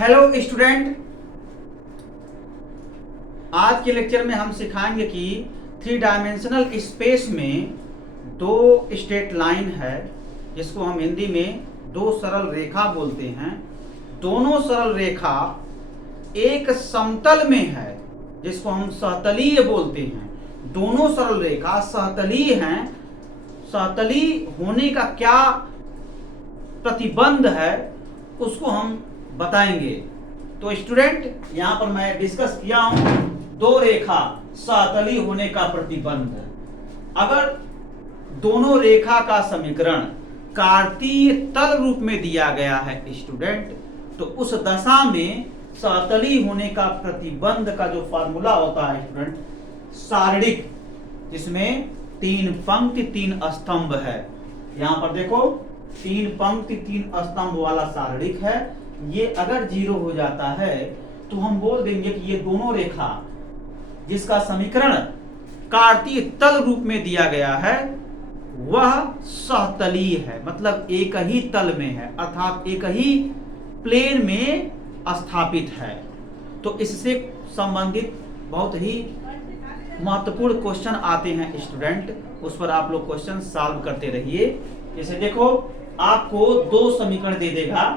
Hello student, आज के lecture में हम सिखाएंगे कि थ्री डायमेंशनल स्पेस में दो स्ट्रेट लाइन है जिसको हम हिंदी में दो सरल रेखा बोलते हैं। दोनों सरल रेखा एक समतल में है जिसको हम सहतलीय बोलते हैं। दोनों सरल रेखा सहतलीय हैं। सहतलीय होने का क्या प्रतिबंध है उसको हम बताएंगे। तो स्टूडेंट, यहाँ पर मैं डिस्कस किया हूं दो रेखा सहतलीय होने का प्रतिबंध। अगर दोनों रेखा का समीकरण कार्तीय तल रूप में दिया गया है स्टूडेंट, तो उस दशा में सहतलीय होने का प्रतिबंध का जो फॉर्मूला होता है स्टूडेंट, सारणिक, जिसमें तीन पंक्ति तीन स्तंभ है। यहां पर देखो, तीन पंक्ति तीन स्तंभ वाला सारणिक है। ये अगर जीरो हो जाता है तो हम बोल देंगे कि ये दोनों रेखा जिसका समीकरण कार्तीय तल रूप में दिया गया है वह सहतलीय है, मतलब एक ही तल में है, अर्थात एक ही प्लेन में स्थापित है। तो इससे संबंधित बहुत ही महत्वपूर्ण क्वेश्चन आते हैं स्टूडेंट, उस पर आप लोग क्वेश्चन सॉल्व करते रहिए। जैसे देखो, आपको दो समीकरण दे देगा।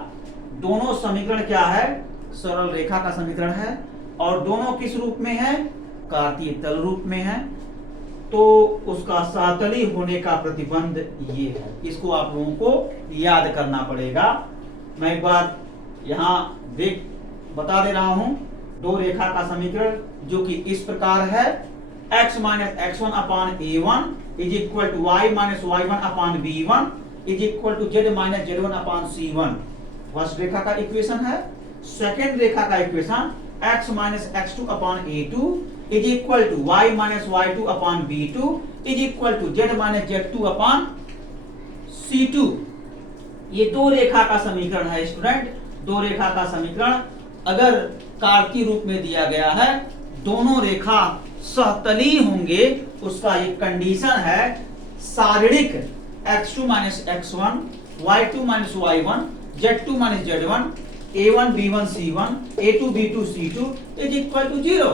दोनों समीकरण क्या है? सरल रेखा का समीकरण है, और दोनों किस रूप में है? कार्तीय तल रूप में है। तो उसका सहतलीय होने का प्रतिबंध ये है। इसको आप लोगों को याद करना पड़ेगा। मैं एक बार यहाँ बता दे रहा हूं। दो रेखा का समीकरण जो कि इस प्रकार है, x minus x1 upon a1 is equal to y minus y1 upon b1 is equal to z minus z1 upon c1। First रेखा का इक्वेशन है। सेकेंड रेखा का equation x minus x2 upon a2 is equal to y minus y2 upon b2 is equal to z minus z2 upon c2। ये दो रेखा का समीकरण है स्टूडेंट। दो रेखा का समीकरण अगर कार्तीय रूप में दिया गया है, दोनों रेखा सहतलीय होंगे, उसका एक कंडीशन है सारणिक x2 minus x1 y2 minus y1 z2 minus z1 a1 b1 c1 a2 b2 c2 is equal to 0।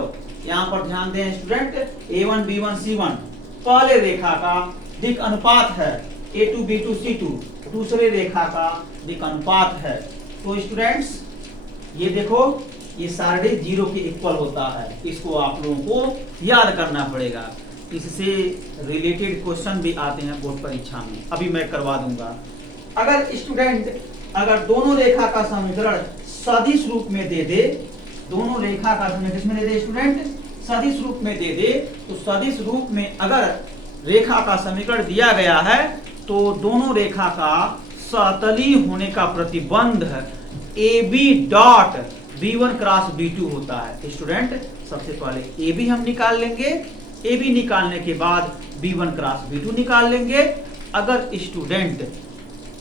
यहां पर ध्यान दें स्टूडेंट, a1 b1 c1 पहले रेखा का दिक् अनुपात है, a2 b2 c2 दूसरे रेखा का दिक् अनुपात है। तो स्टूडेंट्स, ये देखो, ये सारणिक 0 के इक्वल होता है। इसको आप लोगों को याद करना पड़ेगा। इससे रिलेटेड क्वेश्चन भी आते हैं बोर्ड परीक्षा में, अभी मैं करवा दूंगा। अगर स्टूडेंट, अगर दोनों रेखा का समीकरण सदिश रूप में दे दे, दोनों रेखा का समीकरण किसमें दे दे स्टूडेंट? सदिश रूप में दे दे। तो सदिश रूप में अगर रेखा का समीकरण दिया गया है तो दोनों रेखा का सहतलीय होने का प्रतिबंध AB dot B1 cross B2 होता है स्टूडेंट। सबसे पहले AB हम निकाल लेंगे, AB निकालने के बाद B1 क्रॉस B2 निकाल लेंगे। अगर student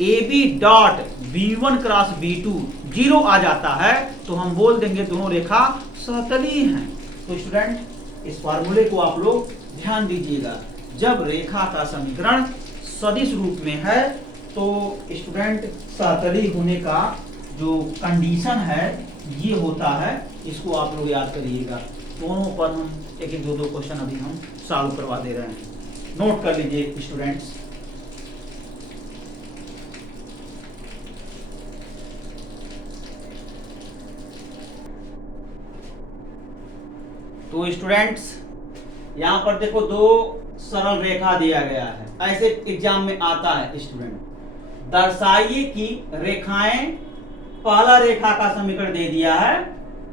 AB dot B1 cross B2 0 आ जाता है तो हम बोल देंगे दोनों रेखा सहतलीय हैं। तो स्टूडेंट, इस फार्मूले को आप लोग ध्यान दीजिएगा। जब रेखा का समीकरण सदिश रूप में है तो स्टूडेंट सहतलीय होने का जो कंडीशन है ये होता है। इसको आप लोग याद करिएगा। दोनों पर हम एक एक दो क्वेश्चन अभी हम सॉल्व करवा दे रहे हैं, नोट कर लीजिए स्टूडेंट्स। तो स्टूडेंट्स, यहां पर देखो, दो सरल रेखा दिया गया है। ऐसे एग्जाम में आता है स्टूडेंट, दर्शाइए कि रेखाएं, पहला रेखा का समीकरण दे दिया है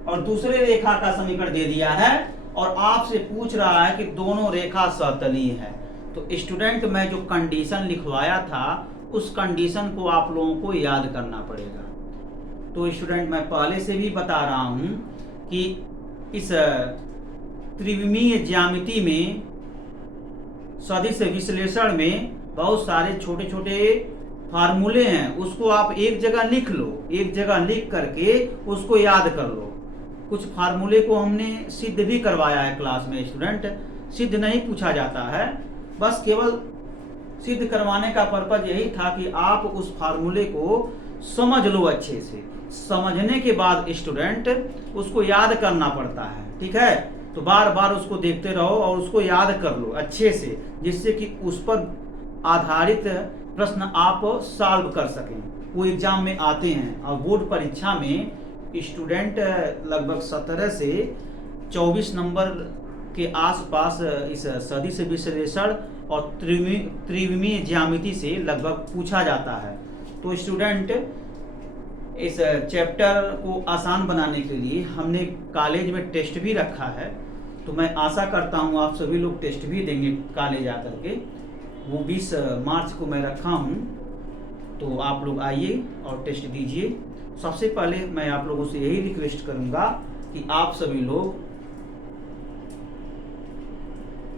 और दूसरे रेखा का समीकरण दे दिया है, और आपसे पूछ रहा है कि दोनों रेखा सहतलीय है। तो स्टूडेंट, मैं जो कंडीशन लिखवाया था उस कंडीशन को आप लोगों को याद करना पड़ेगा। तो स्टूडेंट, मैं पहले से भी बता रहा हूं कि इस त्रिविमीय ज्यामिति में, सदिश विश्लेषण में बहुत सारे छोटे छोटे फार्मूले हैं। उसको आप एक जगह लिख लो, एक जगह लिख करके उसको याद कर लो। कुछ फार्मूले को हमने सिद्ध भी करवाया है क्लास में स्टूडेंट। सिद्ध नहीं पूछा जाता है, बस केवल सिद्ध करवाने का पर्पज यही था कि आप उस फार्मूले को समझ लो अच्छे से। समझने के बाद स्टूडेंट उसको याद करना पड़ता है, ठीक है। तो बार बार उसको देखते रहो और उसको याद कर लो अच्छे से, जिससे कि उस पर आधारित प्रश्न आप सॉल्व कर सकें। वो एग्जाम में आते हैं और बोर्ड परीक्षा में स्टूडेंट लगभग 17 से 24 नंबर के आसपास इस सदिश विश्लेषण और त्रिविमीय ज्यामिति से लगभग पूछा जाता है। तो स्टूडेंट इस चैप्टर को आसान बनाने के लिए हमने कॉलेज में टेस्ट भी रखा है। तो मैं आशा करता हूँ आप सभी लोग टेस्ट भी देंगे कॉलेज आकर के। वो 20 मार्च को मैं रखा हूँ, तो आप लोग आइए और टेस्ट दीजिए। सबसे पहले मैं आप लोगों से यही रिक्वेस्ट करूँगा कि आप सभी लोग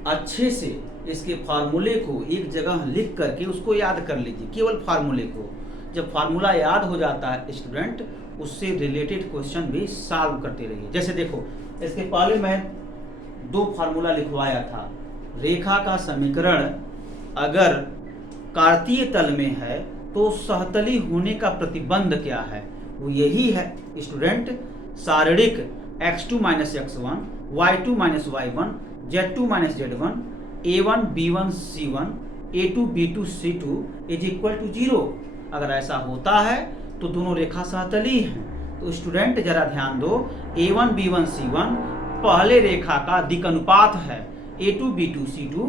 अच्छे से इसके फार्मूले को एक जगह लिख करके उसको याद कर लीजिए, केवल फार्मूले को। जब फार्मूला याद हो जाता है स्टूडेंट, उससे रिलेटेड क्वेश्चन भी सॉल्व करते रहिए। जैसे देखो, इसके पहले मैं 2 फार्मूला लिखवाया था। रेखा का समीकरण अगर कार्तीय तल में है तो सहतली होने का प्रतिबंध क्या है, वो यही है स्टूडेंट। शारीरिक x2 - x1 y2 - y1 z2 - z1 a1 b1 c1 a2 b2 c2 is equal to 0। अगर ऐसा होता है तो दोनों रेखा सहतली हैं। तो स्टूडेंट जरा ध्यान दो, a1 b1 c1 पहले रेखा का दिक् अनुपात है, a2 b2 c2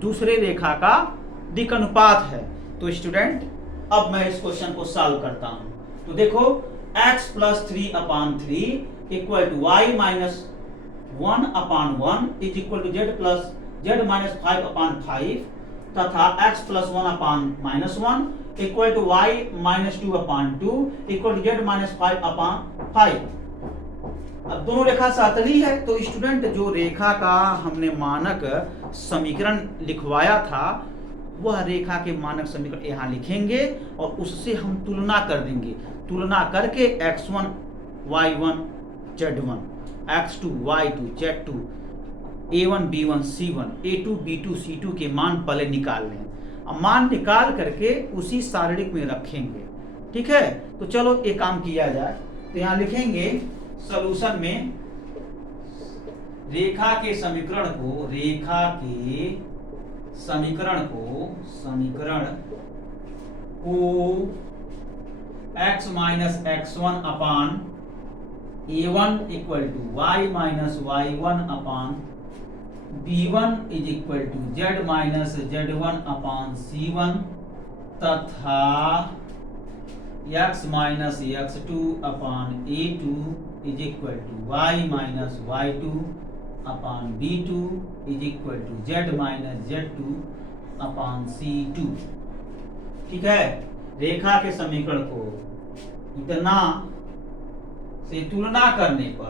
दूसरे रेखा का दिक् अनुपात है। तो स्टूडेंट अब मैं इस क्वेश्चन को सॉल्व करता हूं। तो देखो, x + 3/3 equal to y - 1/1 is equal to z - 5/5 तथा x + 1/-1 equal to y - 2/2 equal to z - 5/5। अब दोनों रेखा सहतली है, तो स्टूडेंट जो रेखा का हमने मानक समीकरण लिखवाया था, वह रेखा के मानक समीकरण यहाँ लिखेंगे और उससे हम तुलना कर देंगे। तुलना करके x1 y1 z1 x2 y2 z2 a1 b1 c1 a2 b2 c2 के मान पहले निकाल लें। अब मान निकाल करके उसी शारीरिक में रखेंगे, ठीक है। तो चलो एक काम किया जाए। तो यहाँ लिखेंगे सॉल्यूशन में रेखा के समीकरण को x - x1 upon a1 equal to y - y1 upon b1 is equal to z - z1 upon c1 तथा x - x2 upon a2 is equal to y - y2 upon b2 is equal to z - z2 upon c2। ठीक है, रेखा के समीकरण को इतना से तुलना करने पर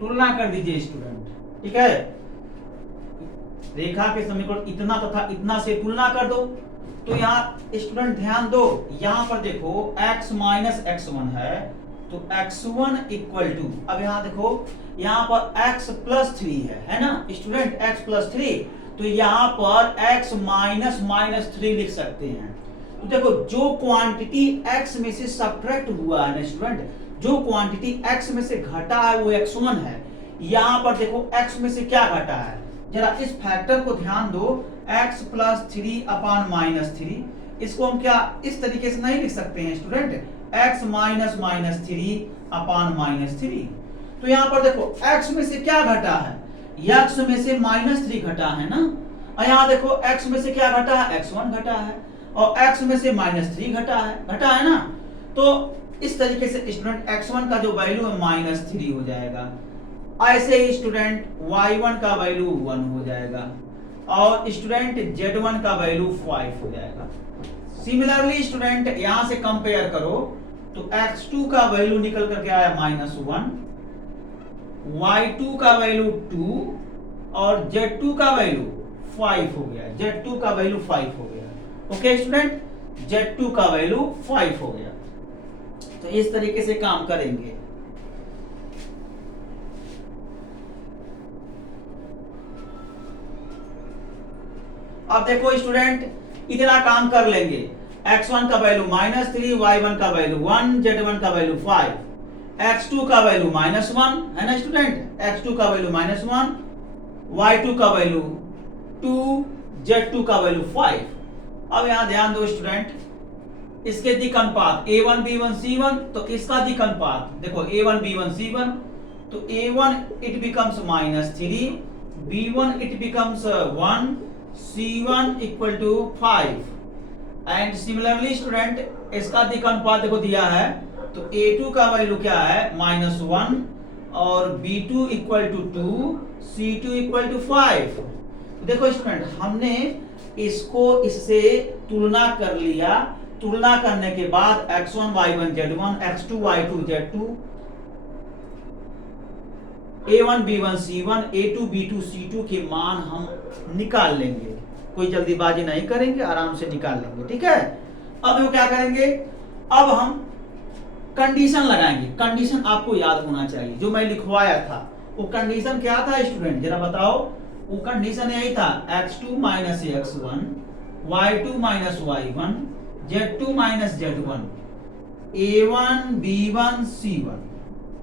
तुलना कर दीजिए स्टूडेंट, ठीक है। रेखा के समीकरण इतना तथा इतना से तुलना कर दो। तो यहाँ स्टूडेंट ध्यान दो, यहाँ पर देखो x - x1 है, तो x1 इक्वल टू, अब यहाँ देखो यहाँ पर x + 3 है ना स्टूडेंट, x + 3, तो यहाँ पर x - -3 लिख सकते हैं। तो देखो जो क्वांटिटी x में से सब्ट्रैक्ट हुआ है ना स्टूडेंट, जो क्वांटिटी x में से घटा है वो x1 है। यहाँ पर देखो x में से क्या घटा है, जरा इस फैक्टर को ध्यान दो, x + 3 अपान -3, इसको हम क्या इस तरीके से नहीं लिख सकते हैं स्टूडेंट, x - -3 अपान -3। तो यहाँ पर देखो x में से क्या घटा है, x में से -3 घटा है ना, और यहाँ देखो x में से क्या घटा है, x1 घटा है, और x में से -3 घटा है ना। तो इस तरीके से स्टूडेंट x1 का जो वैल्यू है -3 हो जाएगा। ऐसे ही स्टूडेंट y1 का वैल्यू 1 हो जाएगा और स्टूडेंट z1 का वैल्यू 5 हो जाएगा। सिमिलरली स्टूडेंट यहां से कंपेयर करो तो x2 का वैल्यू निकल करके आया -1, y2 का वैल्यू 2 और z2 का वैल्यू 5 हो गया, z2 का वैल्यू 5 हो गया। ओके स्टूडेंट, z2 का वैल्यू 5 हो गया। तो इस तरीके से काम करेंगे। अब देखो स्टूडेंट, इतना काम कर लेंगे। x1 का वैल्यू -3, y1 का वैल्यू 1, z1 का वैल्यू 5, x2 का वैल्यू -1 है ना स्टूडेंट, x2 का वैल्यू -1, y2 का वैल्यू 2, z2 का वैल्यू 5। अब यहां ध्यान दो स्टूडेंट, इसके दिक अनुपात a1 b1 c1, तो इसका दिक अनुपात देखो a1 b1 c1, तो a1 it becomes -3, b1 it becomes 1, c1 equal to 5। And similarly student इसका दिक अनुपात देखो दिया है, तो a2 का वैल्यू क्या है -1 और b2 equal to 2, c2 equal to 5। देखो स्टूडेंट, हमने इसको इससे तुलना कर लिया। तुलना करने के बाद x1 y1 z1, x2 y2 z2, a1 b1 c1, a2 b2 c2 के मान हम निकाल लेंगे। कोई जल्दीबाजी नहीं करेंगे, आराम से निकाल लेंगे, ठीक है। अब वो क्या करेंगे, अब हम कंडीशन लगाएंगे। कंडीशन आपको याद होना चाहिए, जो मैं लिखवाया था वो कंडीशन क्या था स्टूडेंट, जरा बताओ। वो कंडीशन यही था x2 minus x1, y2 minus y1, z2 minus z1, a1 b1 c1,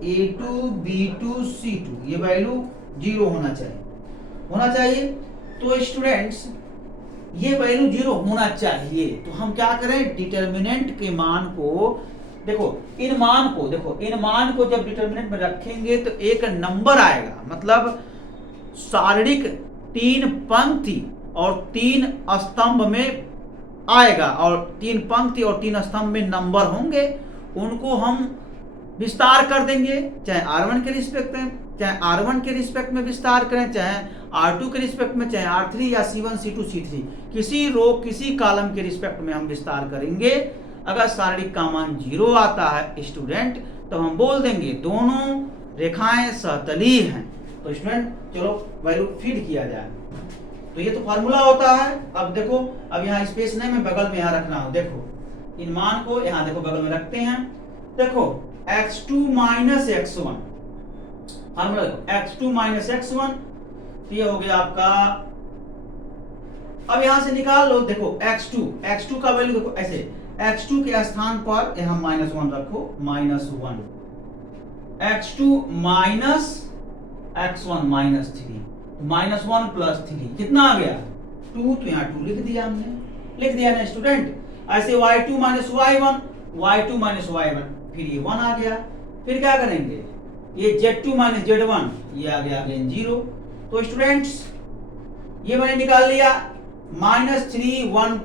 a2 b2 c2, ये वैल्यू 0 होना चाहिए। तो स्टूडेंट्स ये वैल्यू 0 होना चाहिए। तो हम क्या करें, डिटर्मिनेंट के मान को देखो, इन मान को जब डिटर्मिनेंट में रखेंगे तो एक नंबर आएगा, मतलब शारीरिक 3 पंक्ति और 3 स्तंभ में आएगा, और 3 पंक्ति और 3 स्तंभ में नंबर होंगे, उनको हम विस्तार कर देंगे, चाहे R1 के रिस्पेक्ट में, चाहे R1 के रिस्पेक्ट में विस्तार करें, चाहे R2 के रिस्पेक्ट में, चाहे R3 या C1 C2 C3, किसी रो किसी कॉलम के रिस्पेक्ट में हम विस्तार करेंगे। अगर शारीरिक का मान 0 आता है स्टूडेंट, तो हम बोल देंगे दोनों रेखाएं सहतली हैं। तो स्टूडेंट चलो वैल्यू फीड किया जाए। तो ये तो फार्मूला होता है। अब देखो, अब यहाँ स्पेस नहीं, मैं बगल में यहाँ रखना हूं। देखो इन मान को यहाँ देखो बगल में रखते हैं। देखो x2 माइनस x1, फार्मूला देखो x2 माइनस x1, ये हो गया आपका। अब यहां से निकाल लो, देखो x2 का वैल्यू देखो ऐसे, x2 के स्थान पर यहां -1 रखो, -1, x2 माइनस x1 -3, -1 प्लस 3 कितना आ गया 2, तो यहाँ 2 लिख दिया हमने, लिख दिया ना स्टूडेंट। ऐसे y2 minus y1, y2 minus y1, फिर ये 1 आ गया। फिर क्या करेंगे, ये z2 माइनस z1, ये आ गया अगेन 0। तो स्टूडेंट्स ये मैंने निकाल लिया, -3 1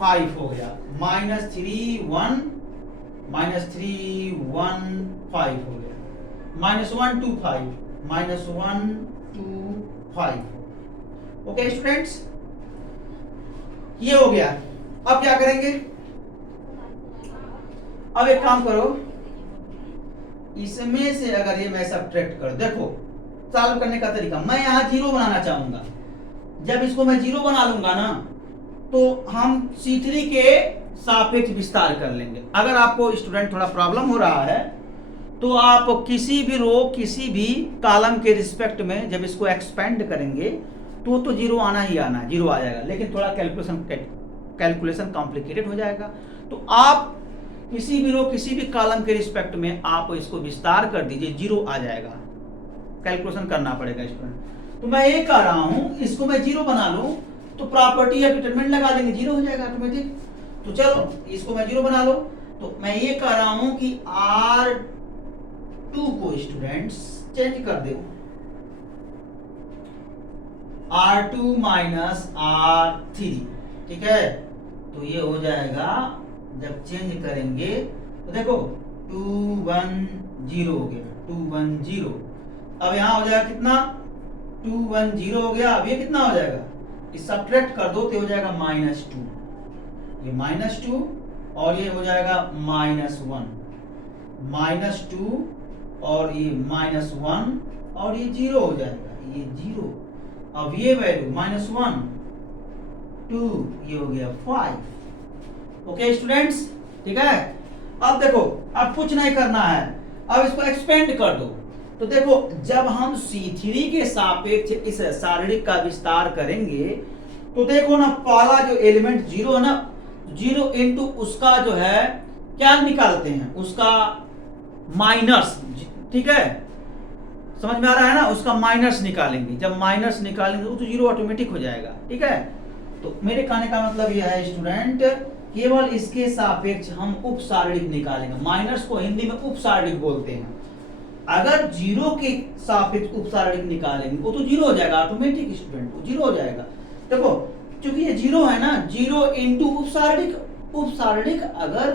5 हो गया, -3 1 5 हो गया, -1 2 5, -1 2 5। ओके स्टूडेंट्स, ये हो गया। अब क्या करेंगे, अब एक काम करो, इसमें से अगर ये मैं सब्ट्रैक्ट कर, देखो सॉल्व करने का तरीका, मैं यहाँ 0 बनाना चाहूंगा। जब इसको मैं 0 बना लूंगा ना, तो हम C3 के सापेक्ष विस्तार कर लेंगे। अगर आपको स्टूडेंट थोड़ा प्रॉब्लम हो रहा है, तो आप किसी भी रो किसी भी कॉलम के रिस्पेक्ट में जब इसको एक्सपेंड करेंगे तो 0 आना ही आना है, 0 आ जाएगा। लेकिन थोड़ा कैलकुलेशन कॉम्प्लिकेटेड हो जाएगा। तो आप किसी भी रो किसी भी कॉलम के रिस्पेक्ट में आप इसको विस्तार कर दीजिए, 0 आ जाएगा। कैलकुलेशन करना पड़ेगा स्टूडेंट। तो मैं ये कह रहा हूं, इसको मैं 0 बना लूं तो प्रॉपर्टी या डिटरमिनेंट लगा देंगे, 0 हो जाएगा ऑटोमेटिक। तो चलो इसको मैं 0 बना लो। तो मैं ये कह रहा हूं कि R2 को स्टूडेंट्स चेंज कर दो, R2 माइनस R3, ठीक है। तो ये हो जाएगा, जब चेंज करेंगे तो देखो 2 1 0 हो गया, 2 1 0। अब यहाँ हो जाएगा कितना, 2 1 0 हो गया। अब ये कितना हो जाएगा, इस सब्ट्रैक्ट कर दो तो हो जाएगा -2, ये -2, और ये हो जाएगा -1, -2 और ये -1, और ये 0 हो जाएगा, ये 0। अब ये वैल्यू -1 2, ये हो गया 5। ओके स्टूडेंट्स, ठीक है। अब देखो, अब कुछ नहीं करना है, अब इसको एक्सपेंड कर दो। तो देखो जब हम C3 के सापेक्ष इस शारीरिक का विस्तार करेंगे तो देखो ना, पहला जो एलिमेंट जीरो है ना, जीरो इंटू उसका जो है क्या निकालते हैं, उसका माइनस, ठीक है, समझ में आ रहा है ना, उसका माइनस निकालेंगे। जब माइनस निकालेंगे तो जीरो ऑटोमेटिक हो जाएगा, ठीक है। तो मेरे कहने का मतलब यह है स्टूडेंट, केवल इसके सापेक्ष हम उपसारणिक निकालेंगे। माइनस को हिंदी में उपसारणिक बोलते हैं। अगर जीरो के सापेक्ष उपसारणिक निकालेंगे वो तो जीरो हो जाएगा ऑटोमेटिक स्टूडेंट, वो जीरो हो जाएगा। देखो क्योंकि ये जीरो है ना, जीरो इंटू उपसारणिक, उपसारणिक अगर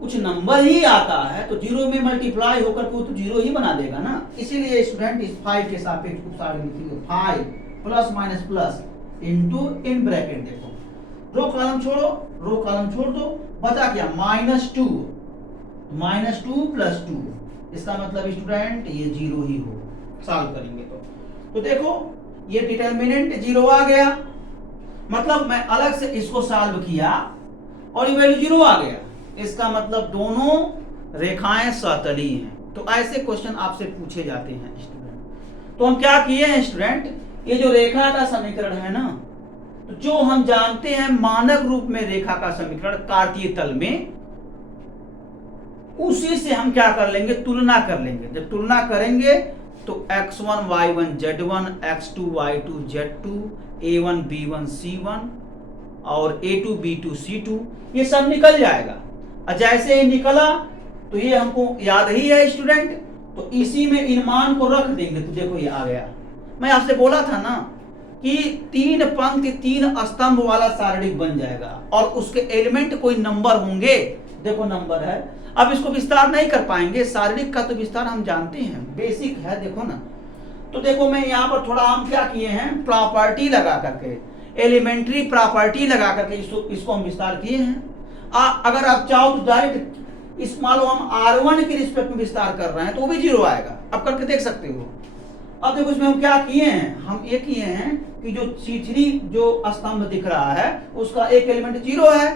कुछ नंबर ही आता है तो जीरो में मल्टीप्लाई होकर वो तो जीरो ही बना देगा ना। इसीलिए स्टूडेंट इस 5 के सापेक्ष उपसारणिक लिखेंगे 5 plus minus plus into in bracket. देखो रो कॉलम छोड़ो, रो कॉलम छोड़ दो, बचा क्या -2, -2 प्लस 2, इसका मतलब स्टूडेंट ये जीरो ही हो। सॉल्व करेंगे तो देखो ये डिटर्मिनेंट जीरो आ गया, मतलब मैं अलग से इसको सॉल्व किया और ये वैल्यू जीरो आ गया, इसका मतलब दोनों रेखाएं समतली हैं। तो ऐसे क्वेश्चन आपसे पूछे जाते हैं स्टूडेंट। तो हम क्या किए हैं स्टूडेंट, ये जो रेखा का समीकरण है ना, तो जो हम जानते हैं मानक रूप में रेखा का समीकरण कार्तीय तल में, उसी से हम क्या कर लेंगे, तुलना कर लेंगे। जब तुलना करेंगे तो x1 y1 z1, x2 y2 z2, a1 b1 c1 और a2 b2 c2 ये सब निकल जाएगा। और जैसे ही निकला तो ये हमको याद ही है स्टूडेंट, तो इसी में इन मान को रख देंगे तो देखो ये आ गया। मैं आपसे बोला था ना कि 3 पंक्ति 3 स्तंभ वाला सारणिक बन जाएगा और उसके एलिमेंट कोई नंबर होंगे। देखो नंबर है, अब इसको विस्तार नहीं कर पाएंगे, सारणिक का तो विस्तार हम जानते हैं, बेसिक है। देखो ना, तो देखो मैं यहाँ पर थोड़ा हम क्या किए हैं, प्रॉपर्टी लगा करके, एलिमेंट्री प्रॉपर्टी लगा करके इसको हम विस्तार किए हैं। अगर आप चाहो तो डायरेक्ट इस मान लो हम R1 के रिस्पेक्ट में विस्तार कर रहे हैं तो वो भी जीरो आएगा, अब करके देख सकते हो। अब देखो इसमें हम क्या किए हैं, हम ये किए हैं कि जो C3 जो स्तंभ दिख रहा है उसका एक एलिमेंट जीरो है,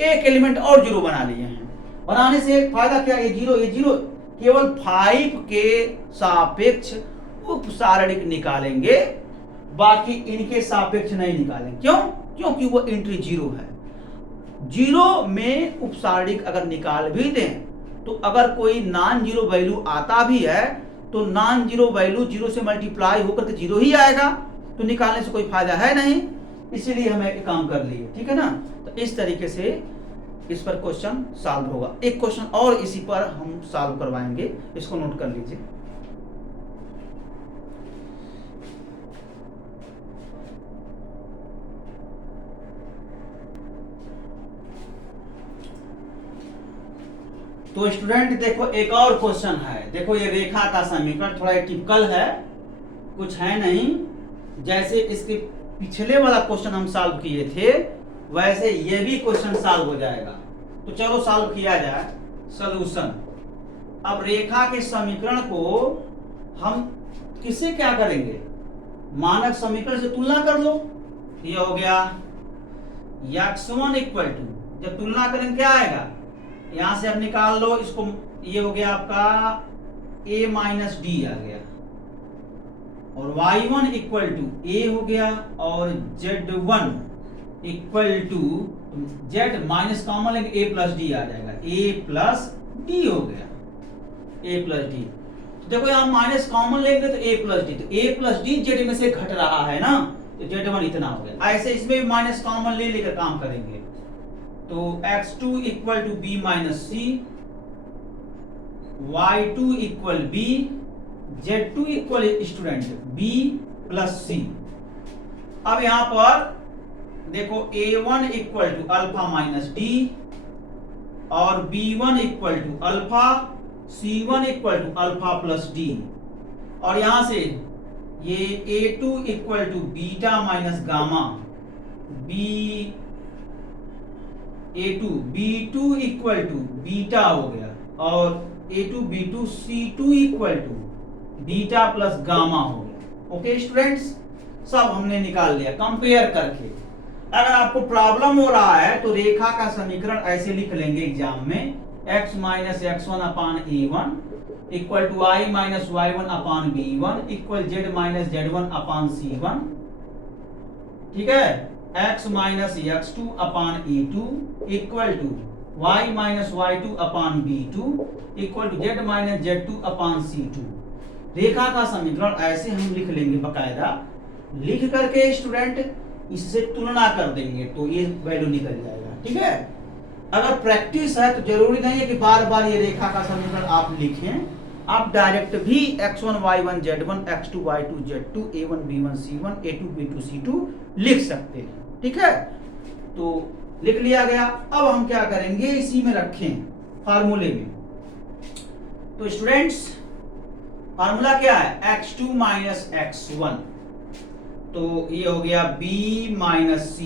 एक एलिमेंट और जीरो बना लिए हैं। बनाने से फायदा क्या, ये जीरो केवल 5 के सापेक्ष उपसारणिक निकालेंगे, बाकी इनके सापेक्ष नहीं निकालेंगे। क्यों? क्योंकि वो एंट्री जीरो है। जीरो में उपसारणिक अगर निकाल भी दें तो अगर कोई नॉन जीरो वैल्यू आता भी है तो नॉन जीरो वैल्यू जीरो से मल्टीप्लाई होकर के जीरो ही आएगा, तो निकालने से कोई फायदा है नहीं, इसीलिए हमें एक काम कर लिए, ठीक है ना। तो इस तरीके से इस पर क्वेश्चन सॉल्व होगा। एक क्वेश्चन और इसी पर हम सॉल्व करवाएंगे, इसको नोट कर लीजिए। तो स्टूडेंट देखो एक और क्वेश्चन है, देखो ये रेखा का समीकरण थोड़ा टिपिकल है, कुछ है नहीं, जैसे इसके पिछले वाला क्वेश्चन हम सॉल्व किए थे वैसे ये भी क्वेश्चन सॉल्व हो जाएगा। तो चलो सॉल्व किया जाए। सॉल्यूशन, अब रेखा के समीकरण को हम किससे क्या करेंगे, मानक समीकरण से तुलना कर लो। ये हो गया x1 इक्वल टू, जब तुलना करेंगे क्या आएगा, यहां से अब निकाल लो इसको, ये हो गया आपका a माइनस डी आ गया, और y1 इक्वल टू a हो गया, और z1 equal to z minus common लेंगे a प्लस डी आ जाएगा, a प्लस डी हो गया, a प्लस डी। देखो यहाँ माइनस कॉमन लेंगे तो a प्लस डी, तो a प्लस डी z में से घट रहा है ना, तो z1 इतना हो गया। ऐसे इसमें भी माइनस कॉमन ले लेकर काम करेंगे, तो x2 equal to b minus c, y2 equal b, z2 equal स्टूडेंट b प्लस सी। अब यहां पर देखो a1 equal to alpha minus d, और b1 equal to alpha, c1 equal to alpha plus d, और यहां से ये a2 equal to beta minus gamma, b2 equal to beta हो गया, और a2 b2 c2 equal to beta plus gamma हो गया। ओके स्टूडेंट्स, सब हमने निकाल लिया कंपेयर करके। अगर आपको प्रॉब्लम हो रहा है तो रेखा का समीकरण ऐसे लिख लेंगे एग्जाम में, x minus x1 upon a1 equal to i minus y1 upon b1 equal z minus z1 upon c1, ठीक है, x minus x2 upon e2 equal to y minus y2 upon b2 equal to z minus z2 upon c2। रेखा का समीकरण ऐसे हम लिख लेंगे, बकायदा लिख करके स्टूडेंट इससे तुलना कर देंगे तो ये वैल्यू निकल जाएगा। ठीक है, अगर प्रैक्टिस है तो जरूरी नहीं है कि बार बार ये रेखा का समीकरण आप लिखें, आप डायरेक्ट भी x1 y1 z1 x2 y2 z2 a1 b1 c1 a2 b2 c2 लिख सकते हैं। ठीक है, तो लिख लिया गया। अब हम क्या करेंगे, इसी में रखें फार्मूले में। तो स्टूडेंट्स फार्मूला क्या है, x2 माइनस x1, तो ये हो गया b minus c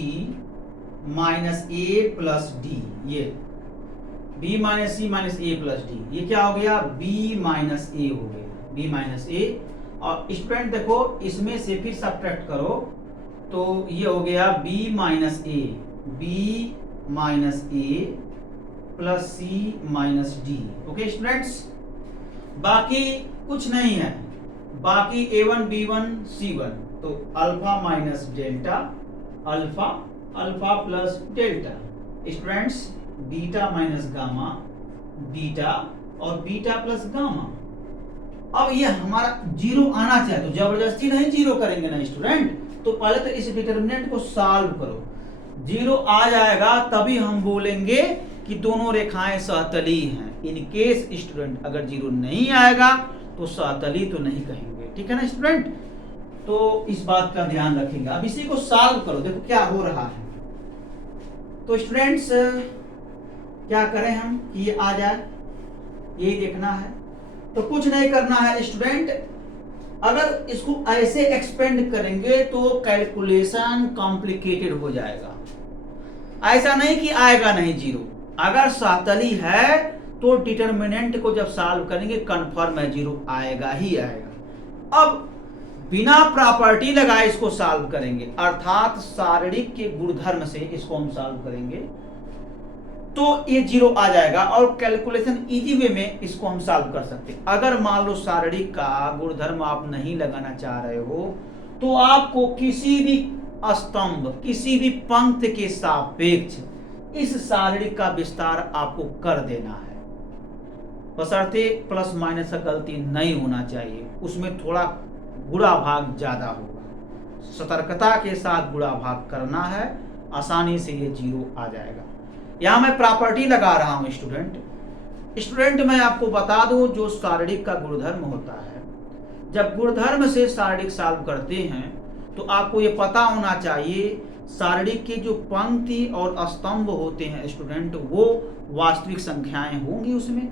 minus a plus d, ये b माइनस सी माइनस ए प्लस डी, ये क्या हो गया, b माइनस ए हो गया, b माइनस ए। और स्टूडेंट देखो इसमें से फिर सब्ट्रैक्ट करो तो ये हो गया b माइनस ए प्लस सी माइनस डी। ओके स्टूडेंट्स, बाकी कुछ नहीं है, बाकी a1 b1 c1, तो alpha minus delta, alpha alpha plus delta. Students beta minus gamma, beta और बीटा प्लस गामा। अब ये हमारा जीरो आना चाहिए, तो जबरदस्ती नहीं जीरो करेंगे ना स्टूडेंट, तो पहले तो इस डिटरमिनेंट को सॉल्व करो। जीरो आ जाएगा तभी हम बोलेंगे कि दोनों रेखाएं सहतली हैं। इन केस स्टूडेंट अगर जीरो नहीं आएगा तो सहतली तो नहीं कहेंगे। ठीक है ना स्टूडेंट, तो इस बात का ध्यान रखेंगे। अब इसी को सॉल्व करो, देखो क्या हो रहा है। तो स्टूडेंट्स क्या करें हम कि ये आ जाए, यही देखना है। तो कुछ नहीं करना है स्टूडेंट, अगर इसको ऐसे एक्सपेंड करेंगे तो कैलकुलेशन कॉम्प्लिकेटेड हो जाएगा। ऐसा नहीं कि आएगा नहीं जीरो, अगर सहतली है तो डिटरमिनेंट को जब सॉल्व करेंगे कंफर्म है जीरो आएगा ही आएगा। अब बिना प्रॉपर्टी लगाए इसको सॉल्व करेंगे, अर्थात शारीरिक के गुणधर्म से इसको हम सॉल्व करेंगे तो ये जीरो आ जाएगा और कैलकुलेशन इजी वे में इसको हम सॉल्व कर सकते हैं। अगर मान लो शारीरिक का गुणधर्म आप नहीं लगाना चाह रहे हो तो आपको किसी भी स्तंभ, किसी भी पंक्ति के सापेक्ष इस शारीरिक का विस्तार आपको कर देना है, बशर्ते प्लस माइनस का गलती नहीं होना चाहिए, उसमें थोड़ा गुणा भाग ज्यादा होगा। सतर्कता के साथ गुणा भाग करना है, आसानी से ये जीरो आ जाएगा। यहां मैं प्रॉपर्टी लगा रहा हूं स्टूडेंट मैं आपको बता दूं जो शारीरिक का गुणधर्म होता है, जब गुणधर्म से शारीरिक सॉल्व करते हैं तो आपको ये पता होना चाहिए शारीरिक के जो पंक्ति और स्तंभ होते हैं स्टूडेंट वो वास्तविक संख्याएं होंगी उसमें,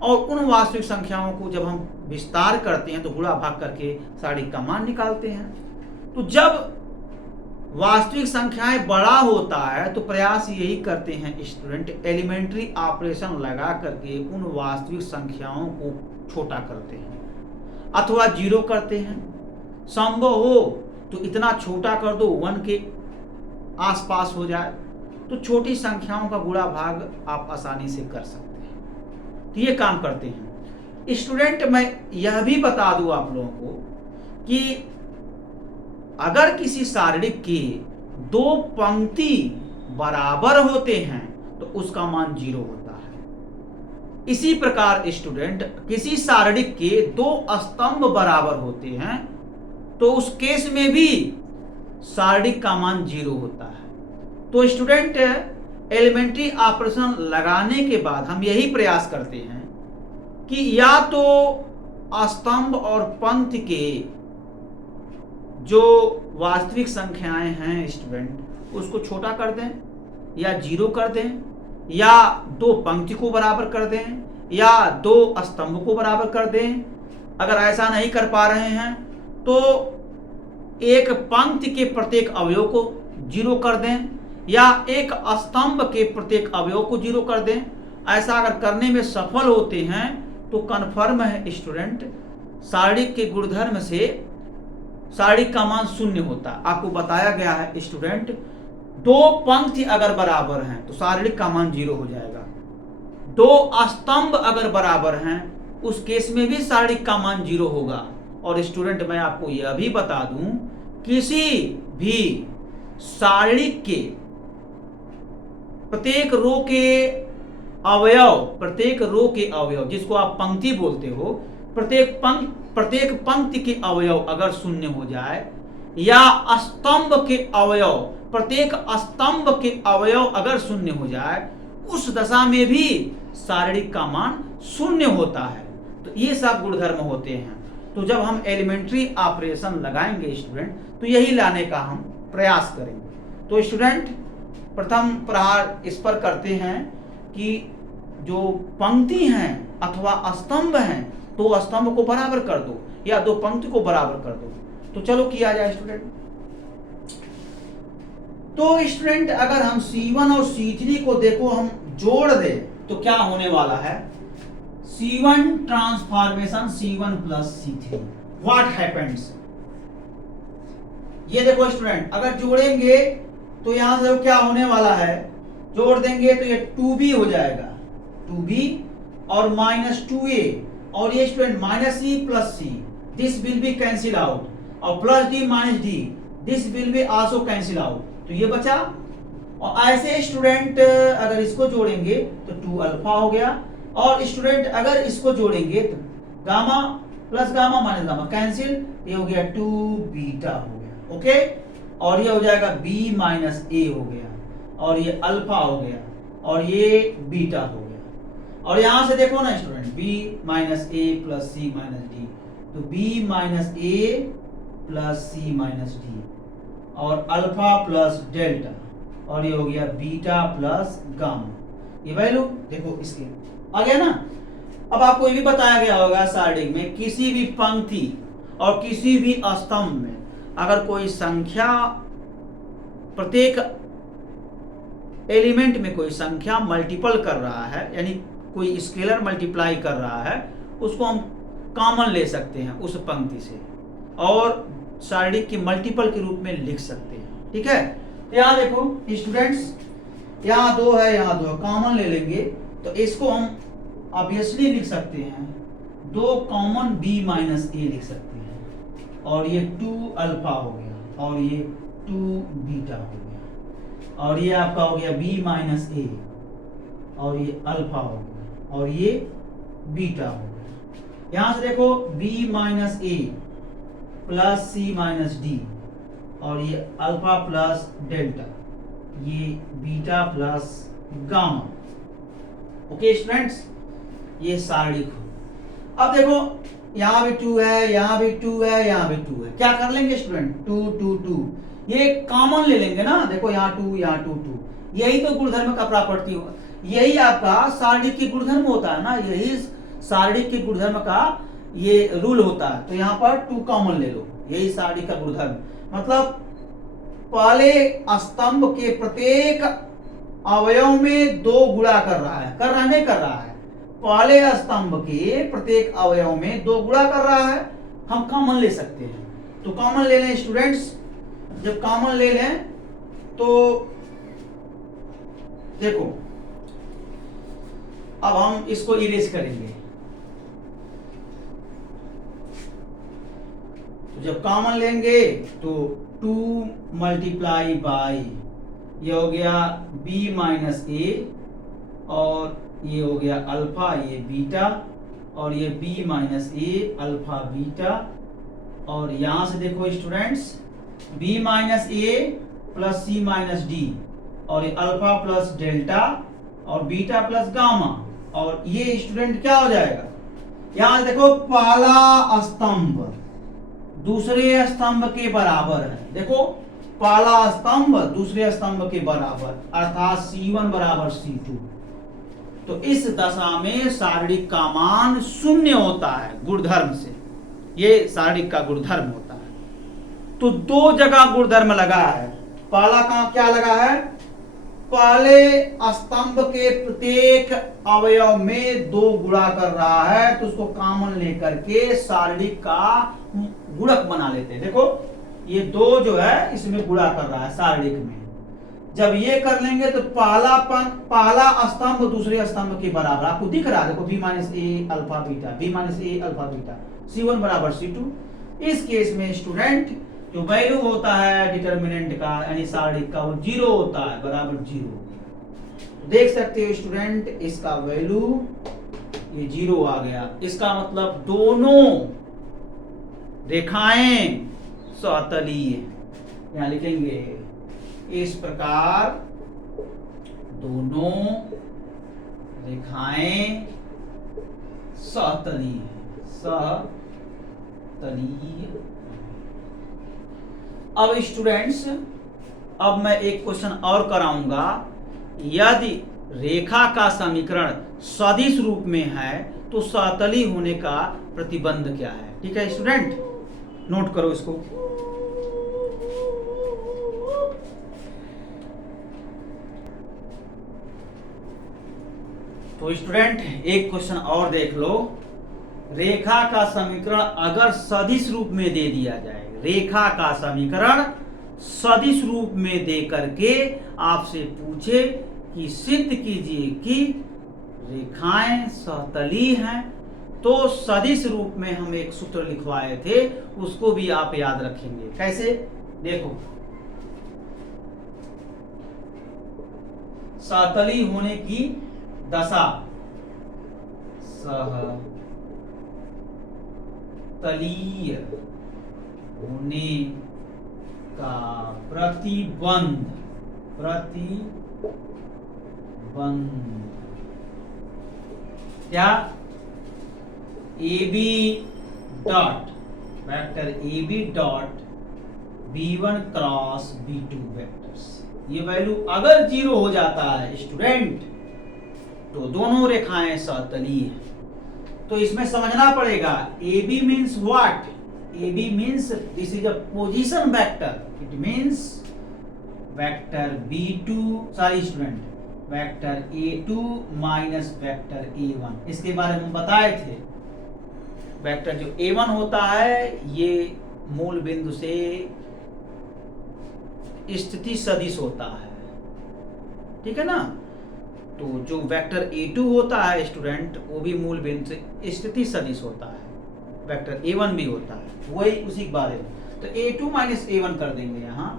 और उन वास्तविक संख्याओं को जब हम विस्तार करते हैं तो गुणा भाग करके शारीरिक का मान निकालते हैं। तो जब वास्तविक संख्याएं बड़ा होता है तो प्रयास यही करते हैं स्टूडेंट, एलिमेंट्री ऑपरेशन लगा करके उन वास्तविक संख्याओं को छोटा करते हैं अथवा जीरो करते हैं। संभव हो तो इतना छोटा कर दो 1 के आसपास हो जाए, तो छोटी संख्याओं का गुणा भाग आप आसानी से कर सकते हैं। तो ये काम करते हैं स्टूडेंट। मैं यह भी बता दूं आप लोगों को कि अगर किसी शारीरिक के दो पंक्ति बराबर होते हैं तो उसका मान जीरो होता है। इसी प्रकार स्टूडेंट किसी शारीरिक के दो स्तंभ बराबर होते हैं तो उस केस में भी शारीरिक का मान जीरो होता है। तो स्टूडेंट एलिमेंट्री ऑपरेशन लगाने के बाद हम यही प्रयास करते हैं कि या तो स्तंभ और पंक्ति के जो वास्तविक संख्याएं हैं स्टूडेंट उसको छोटा कर दें या जीरो कर दें, या दो पंक्ति को बराबर कर दें या दो स्तंभ को बराबर कर दें। अगर ऐसा नहीं कर पा रहे हैं तो एक पंक्ति के प्रत्येक अवयव को जीरो कर दें या एक स्तंभ के प्रत्येक अवयव को जीरो कर दें। ऐसा अगर करने में सफल होते हैं तो कन्फर्म है स्टूडेंट शारीरिक के गुणधर्म से शारीरिक का मान शून्य होता है। आपको बताया गया है स्टूडेंट दो पंक्ति अगर बराबर हैं तो शारीरिक का मान जीरो हो जाएगा, दो स्तंभ अगर बराबर हैं उस केस में भी शारीरिक का मान जीरो होगा। और स्टूडेंट मैं आपको यह भी बता दूं किसी भी शारीरिक के प्रत्येक रो के अवयव जिसको आप पंक्ति बोलते हो, प्रत्येक पंक्ति के अवयव अगर शून्य हो जाए या स्तंभ के अवयव, प्रत्येक स्तंभ के अवयव अगर शून्य हो जाए, उस दशा में भी शारीरिक का मान शून्य होता है। तो ये सब गुणधर्म होते हैं। तो जब हम एलिमेंट्री ऑपरेशन लगाएंगे स्टूडेंट, तो यही लाने का हम प्रयास करेंगे। तो स्टूडेंट प्रथम प्रहार इस पर करते हैं कि जो पंक्ति हैं अथवा स्तंभ हैं, तो स्तंभ को बराबर कर दो या दो पंक्ति को बराबर कर दो। तो चलो किया जाए स्टूडेंट। तो स्टूडेंट अगर हम C1 और C3 को देखो हम जोड़ दें तो क्या होने वाला है, C1 transformation C1 plus C3। What happens, ये देखो स्टूडेंट अगर जोड़ेंगे तो यहां से क्या होने वाला है, जोड़ देंगे तो ये 2b हो जाएगा, 2b और माइनस 2a, और ये स्टूडेंट minus c plus c, this will be cancel out, और plus d minus d, this will be also cancel out. तो ये बचा, और ऐसे स्टूडेंट अगर इसको जोड़ेंगे तो 2 अल्फा हो गया, और स्टूडेंट अगर इसको जोड़ेंगे तो gamma plus gamma minus gamma cancel, ये हो गया 2 बीटा हो गया। ओके, और ये हो जाएगा b माइनस a हो गया, और ये अल्फा हो गया, और ये बीटा हो गया। और यहां से देखो ना student, b minus a plus c minus d, तो b minus a plus c minus d, और अल्फा प्लस डेल्टा, और ये हो गया बीटा प्लस गामा। ये वैल्यू देखो इसके आ गया ना। अब आपको ये भी बताया गया होगा शारीरिक में किसी भी पंक्ति और किसी भी स्तंभ में अगर कोई संख्या, प्रत्येक एलिमेंट में कोई संख्या मल्टीपल कर रहा है, यानी कोई स्केलर मल्टीप्लाई कर रहा है, उसको हम कॉमन ले सकते हैं उस पंक्ति से और शारीरिक की मल्टीपल के रूप में लिख सकते हैं। ठीक है, तो यहाँ देखो स्टूडेंट्स, यहाँ 2 है, यहाँ 2 है, कॉमन ले लेंगे तो इसको हम ऑब्वियसली लिख सकते हैं 2 कॉमन b माइनस a लिख सकते हैं, और ये 2 अल्फा हो गया, और ये 2 बीटा हो गया, और ये आपका हो गया b माइनस a, और ये अल्फा हो गया, और ये बीटा हो गया। यहां से देखो b minus a plus c minus d, और ये अल्फा प्लस डेल्टा, ये beta plus gamma. Okay students, ये शारीरिक हो। अब देखो यहाँ भी 2 है, यहाँ भी 2 है, यहाँ भी 2 है, क्या कर लेंगे स्टूडेंट, 2 2 2, ये कॉमन ले लेंगे ना। देखो यहाँ 2, यहाँ 2 2, यही तो गुणधर्म का प्रॉपर्टी हो, यही आपका शारीरिक की गुणधर्म होता है ना, यही शारीरिक के गुणधर्म का ये रूल होता है। तो यहाँ पर 2 कॉमन ले लो, यही शारीरिक का गुणधर्म, मतलब पहले स्तंभ के प्रत्येक अवयव में 2 गुणा कर रहा है, कर रहा नहीं कर रहा है, पहले स्तंभ के प्रत्येक अवयव में 2 गुणा कर रहा है, हम कॉमन ले सकते हैं। तो कॉमन ले लें स्टूडेंट्स, जब कॉमन ले लें तो देखो अब हम इसको इरेज करेंगे। तो जब कॉमन लेंगे तो 2 मल्टीप्लाई बाई, ये हो गया b माइनस a, और ये हो गया अल्फा, ये बीटा, और ये b minus a alpha beta, और यहां से देखो students b minus a plus c minus d, और ये अल्फा प्लस डेल्टा, और बीटा प्लस गामा, और ये स्टूडेंट क्या हो जाएगा, यहां देखो पहला स्तंभ दूसरे स्तंभ के बराबर है। देखो पहला स्तंभ दूसरे स्तंभ के बराबर, अर्थात C1 बराबर C2। तो इस दशा में शारीरिक का मान 0 होता है गुणधर्म से, ये शारीरिक का गुणधर्म होता है। तो 2 जगह गुणधर्म लगा है, पहला का क्या लगा है, पहले स्तंभ के प्रत्येक अवयव में 2 गुणा कर रहा है, तो उसको कॉमन लेकर के शारीरिक का गुणक बना लेते हैं। देखो ये 2 जो है इसमें गुणा कर रहा है शारीरिक में, जब ये कर लेंगे तो पहला स्तंभ दूसरे स्तंभ के बराबर, आपको दिख रहा है देखो b माइनस ए अल्फा बीटा, b माइनस ए अल्फा बीटा, C1 बराबर C2। इस केस में स्टूडेंट जो वैल्यू होता है डिटर्मिनेंट का यानी सारणी का वो 0 होता है, बराबर 0। देख सकते हो स्टूडेंट, इसका वैल्यू ये 0 आ गया। इसका मतलब दोनों रेखाएं समतलीय। यहां लिखेंगे इस प्रकार दोनों रेखाएं समतलीय समतलीय। अब स्टूडेंट्स, अब मैं एक क्वेश्चन और कराऊंगा। यदि रेखा का समीकरण सदिश रूप में है तो समतलीय होने का प्रतिबंध क्या है? ठीक है स्टूडेंट, नोट करो इसको। तो स्टूडेंट एक क्वेश्चन और देख लो। रेखा का समीकरण अगर सदिश रूप में दे दिया जाए, रेखा का समीकरण सदिश रूप में दे करके आपसे पूछे कि सिद्ध कीजिए कि रेखाएं समतलीय हैं, तो सदिश रूप में हम एक सूत्र लिखवाए थे, उसको भी आप याद रखेंगे। कैसे? देखो, समतलीय होने की दशा समतलीय होने का प्रतिबंध क्या? AB dot vector AB dot B1 cross B2 vectors. ये वैल्यू अगर 0 हो जाता है स्टूडेंट, तो दोनों रेखाएं समतलीय हैं। तो इसमें समझना पड़ेगा AB means what? AB means this is a position vector. It means vector B2 student vector A2 minus vector A1। इसके बारे में हम बताए थे। वेक्टर जो A1 होता है ये मूल बिंदु से स्थिति सदिश होता है, ठीक है ना। तो जो वेक्टर A2 होता है स्टूडेंट, वो भी मूल बिंदु से स्थिति सदिश होता है। वेक्टर A1 भी होता है, वही उसी के बारे में। तो A2 माइनस A1 कर देंगे यहाँ,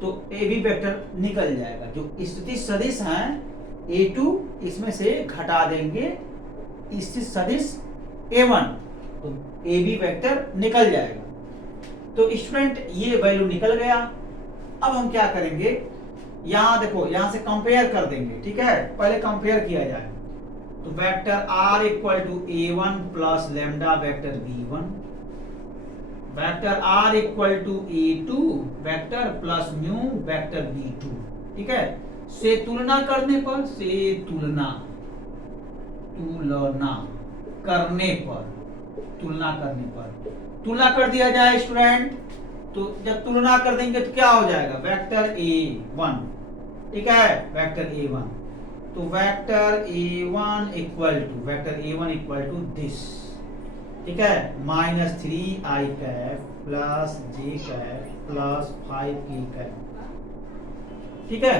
तो AB वेक्टर निकल जाएगा। जो स्थिति सदिश है A2, इसमें से घटा देंगे स्थिति सदिश A1, तो AB वेक्टर निकल जाएगा। तो स्टूडेंट ये वैल्यू निकल गया। अब हम क्या करेंगे, यहां देखो, यहां से कंपेयर कर देंगे, ठीक है। पहले कंपेयर किया जाए तो vector R equal to A1 plus lambda vector B1, vector R equal to A2 vector plus mu vector B2, ठीक है। से तुलना करने पर, से तुलना करने पर तुलना कर दिया जाए स्टूडेंट, तो जब तुलना कर देंगे तो क्या हो जाएगा? वेक्टर A1, ठीक है, वेक्टर A1। तो vector A1 equal to this, ठीक है, -3i cap plus j cap plus 5k cap, ठीक है,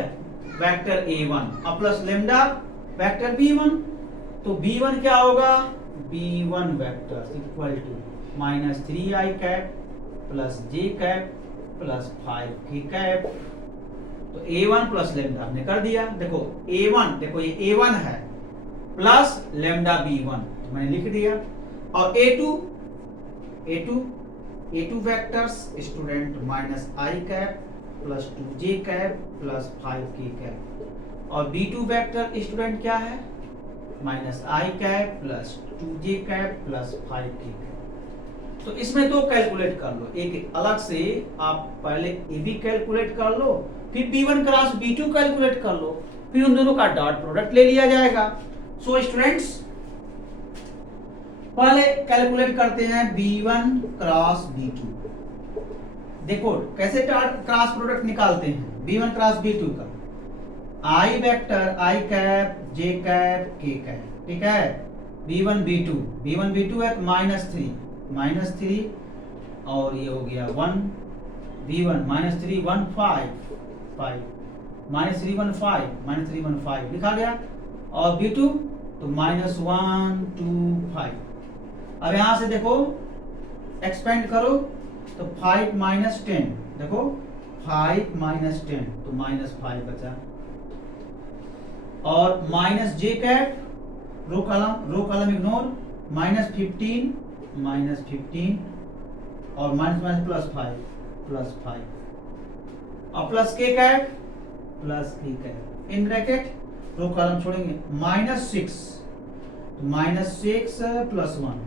वेक्टर A1 और प्लस लेमडा वेक्टर B1। तो B1 क्या होगा? B1 vector equal to -3i cap plus j cap plus 5k cap. तो A1 plus lambda हमने कर दिया। देखो A1, देखो ये A1 है प्लस लेमडा B1, तो मैंने लिख दिया। और A2 vectors student -i cap plus 2j cap plus 5k cap. और B2 वेक्टर स्टूडेंट क्या है? -i cap plus 2j cap plus 5k cap. तो इसमें दो कैलकुलेट कर लो, एक अलग से आप पहले AB कैलकुलेट कर लो, फिर B1 क्रॉस B2 कैलकुलेट कर लो, फिर उन दोनों का डॉट प्रोडक्ट ले लिया जाएगा। सो स्टूडेंट्स, पहले कैलकुलेट करते हैं B1 क्रॉस B2। देखो कैसे डॉट क्रॉस प्रोडक्ट निकालते हैं B1 क्रॉस B2 का। I vector I cap J cap K cap, ठीक है। B1 B2 है -3 और ये हो गया 1 B1 -3 1 5 -3 1 5 लिखा गया। और B2 तो -1 2 5। अब यहां से देखो एक्सपेंड करो तो 5 माइनस 10, देखो 5 माइनस 10 तो -5 बचा, और minus J cap, row column ignore, -15 और माइनस माइनस +5 और plus K cap in bracket, row column छोड़ेंगे, -6 + 1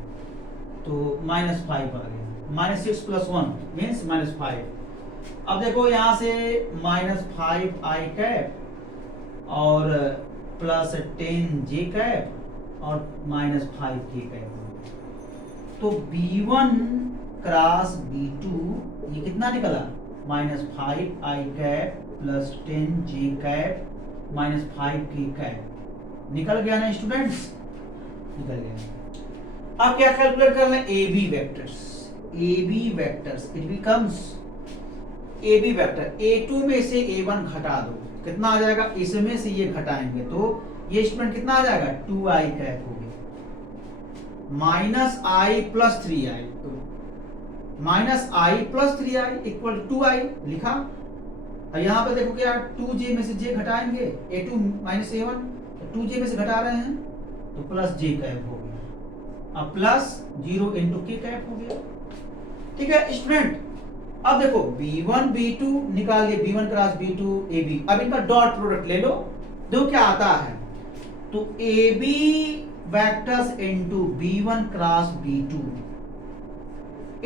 तो -5 आ गया, -6 + 1 मीन्स -5। अब देखो यहां से -5 आई कैप और +10 जे कैप और -5 के कैप, तो B1 क्रॉस B2 ये कितना निकला, -5 आई कैप +10 जे कैप -5 के कैप, निकल गया ना स्टूडेंट्स, निकल गया। अब क्या कैलकुलेट कर लें, AB vectors, it becomes AB vector, A2 में से A1 घटा दो, कितना आ जाएगा, इसमें से ये घटाएंगे तो ये स्टूडेंट कितना आ जाएगा, 2i कैप हो गया, -i + 3i, तो -i + 3i इक्वल 2i लिखा। और यहाँ पे देखो क्या, 2j में से j घटाएंगे, A2 - A1, 2j में से घटा रहे हैं तो +j कैप हो गया, अब +0 × k कैप हो गया। ठीक है स्टूडेंट, अब देखो B1 B2 निकालिए, B1 क्रॉस B2 AB, अब इनका डॉट प्रोडक्ट ले लो, देखो क्या आता है, तो AB vectors into B1 cross B2,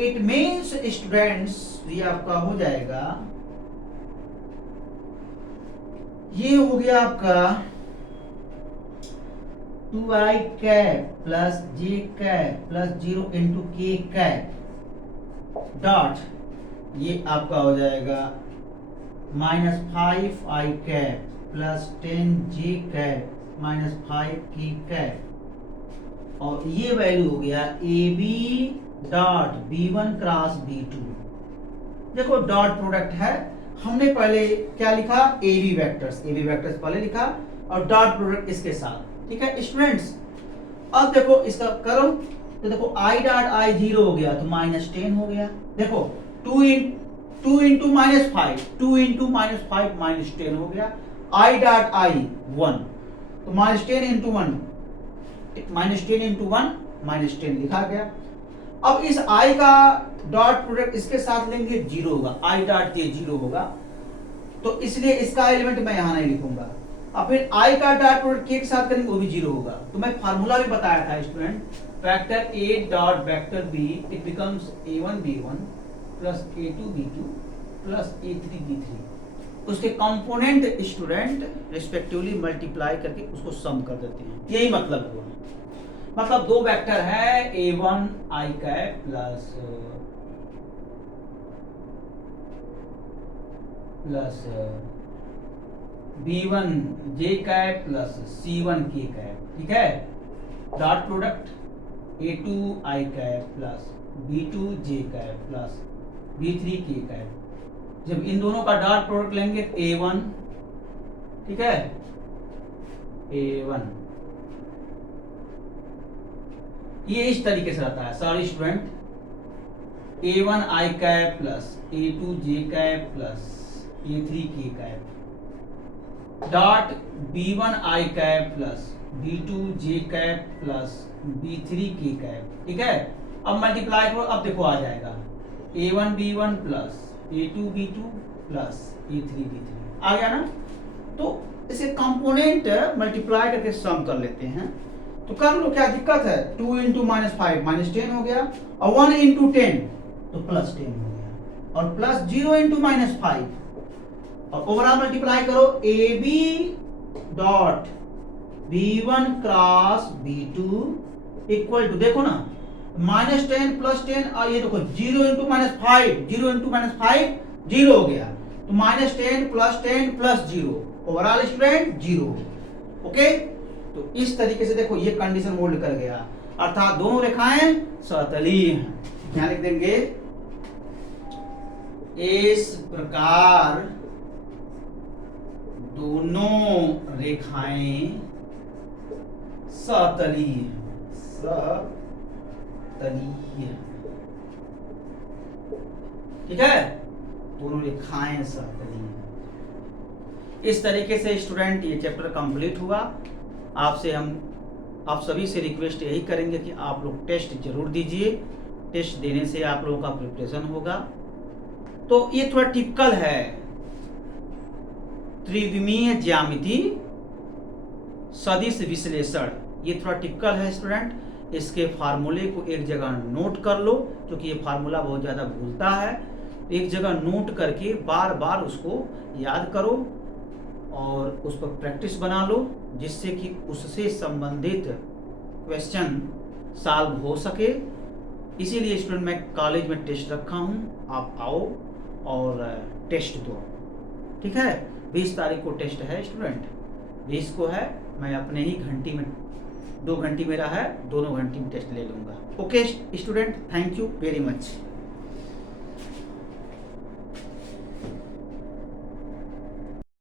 it means students ये आपका हो जाएगा, ये हो गया आपका 2i cap + j cap +0 × k cap dot, ये आपका हो जाएगा -5i cap +10 j cap -5 k cap, और ये वैल्यू हो गया AB dot B1 cross B2। देखो डॉट प्रोडक्ट है, हमने पहले क्या लिखा, AB वेक्टर्स पहले लिखा और डॉट प्रोडक्ट इसके साथ। ठीक है स्टूडेंट्स, अब देखो इसका करो तो देखो i डॉट i 0 हो गया तो -10 हो गया, देखो 2 × -5 -10 हो गया, i डॉट i 1 तो -10 × 1 -10 लिखा गया। अब इस i का डॉट प्रोडक्ट इसके साथ लेंगे 0 होगा, i डॉट ये 0 होगा, तो इसलिए इसका एलिमेंट मैं यहां नहीं लिखूंगा। अब फिर i का डॉट प्रोडक्ट के साथ करेंगे वो भी 0 होगा, तो मैं फार्मूला भी बताया था student, vector A dot vector B it becomes A1 B1 plus A2 B2 plus A3 B3, उसके कंपोनेंट स्टूडेंट रिस्पेक्टिवली मल्टीप्लाई करके उसको सम कर देते हैं, यही मतलब हुआ। मतलब दो वेक्टर है A1 I cap plus B1 J cap plus C1 K cap, ठीक है, dot product A2 I cap plus B2 J cap plus B3 K cap, जब इन दोनों का डॉट प्रोडक्ट लेंगे तो A1, ठीक है, A1 ये इस तरीके से रहता है, sorry student, A1 I cap plus A2 J cap plus A3 K cap dot B1 I cap plus B2 J cap plus B3 K cap, ठीक है। अब मल्टीप्लाई करो, अब देखो आ जाएगा A1 B1 plus A2 B2 plus A3 B3, आ गया ना। तो इसे कंपोनेंट मल्टीप्लाई करके सम कर लेते हैं, तो कर लो, क्या दिक्कत है, 2 × -5 -10 हो गया, और 1 × 10 तो +10 हो गया, और प्लस 0 × -5, और ओवरऑल मल्टीप्लाई करो AB dot B1 cross B2 equal to, देखो ना -10 +10, और ये देखो 0 × -5 0 हो गया, तो -10 +10 +0 ओवरऑल स्टूडेंट 0। ओके, तो इस तरीके से देखो ये कंडीशन होल्ड कर गया, अर्थात दोनों रेखाएं समतलीय हैं। क्या लिख देंगे, इस प्रकार दोनों रेखाएं समतलीय ठीक है, दोनों रेखाएं समतली हैं। इस तरीके से स्टूडेंट ये चैप्टर कंप्लीट हुआ। आप सभी से रिक्वेस्ट यही करेंगे कि आप लोग टेस्ट जरूर दीजिए। टेस्ट देने से आप लोगों का प्रिपरेशन होगा। तो ये थोड़ा टिपिकल है, त्रिविमीय ज्यामिति सदिश विश्लेषण, ये थोड़ा टिपिकल है स्टूडेंट। इसके फार्मूले को एक जगह नोट कर लो, क्योंकि ये फार्मूला बहुत ज़्यादा भूलता है। एक जगह नोट करके बार बार उसको याद करो और उस पर प्रैक्टिस बना लो, जिससे कि उससे संबंधित क्वेश्चन सॉल्व हो सके। इसीलिए स्टूडेंट मैं कॉलेज में टेस्ट रखा हूँ, आप आओ और टेस्ट दो। ठीक है, 20 तारीख को टेस्ट है स्टूडेंट, 20 को है। मैं अपने ही घंटी में 2 घंटी मेरा है, दोनों घंटी में टेस्ट ले लूँगा। Okay student, thank you very much.